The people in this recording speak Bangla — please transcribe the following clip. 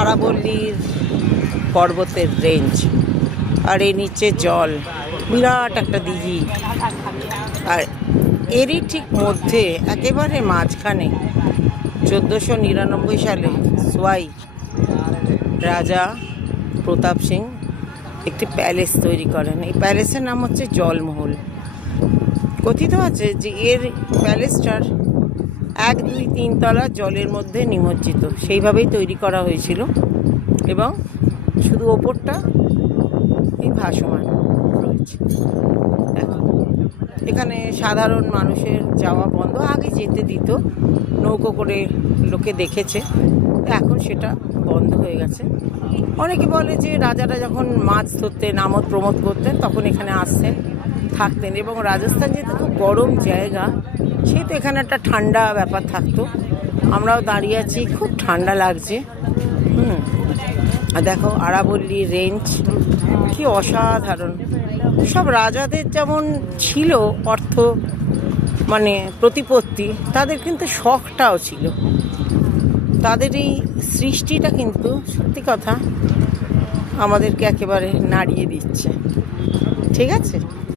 আরাবল্লীর পর্বতের রেঞ্জ, আর এই নিচে জল, বিরাট একটা দিঘি, আর এরই ঠিক মধ্যে একেবারে মাঝখানে 1499 সালে সোয়াই রাজা প্রতাপ সিং একটি প্যালেস তৈরি করেন। এই প্যালেসের নাম হচ্ছে জলমহল। কথিত আছে যে এর প্যালেসটার 1, 2, 3 তলা জলের মধ্যে নিমজ্জিত, সেইভাবেই তৈরি করা হয়েছিল এবং শুধু ওপরটা এই ভাসমান রয়েছে। দেখো, এখানে সাধারণ মানুষের যাওয়া বন্ধ, আগে যেতে দিত, নৌকো করে লোকে দেখেছে, এখন সেটা বন্ধ হয়ে গেছে। অনেকে বলে যে রাজারা যখন মাছ ধরতেন, আমোদ প্রমোদ করতেন, তখন এখানে আসতেন, থাকতেন, এবং রাজস্থান যেহেতু খুব গরম জায়গা, সেহেতু এখানে একটা ঠান্ডা ব্যাপার থাকতো। আমরাও দাঁড়িয়ে আছি, খুব ঠান্ডা লাগছে। আর দেখো আরাবল্লী রেঞ্জ কি অসাধারণ। সব রাজাদের যেমন ছিল অর্থ, মানে প্রতিপত্তি, তাদের কিন্তু শখটাও ছিল। তাদের এই সৃষ্টিটা কিন্তু সত্যি কথা আমাদেরকে একেবারে নাড়িয়ে দিচ্ছে। ঠিক আছে।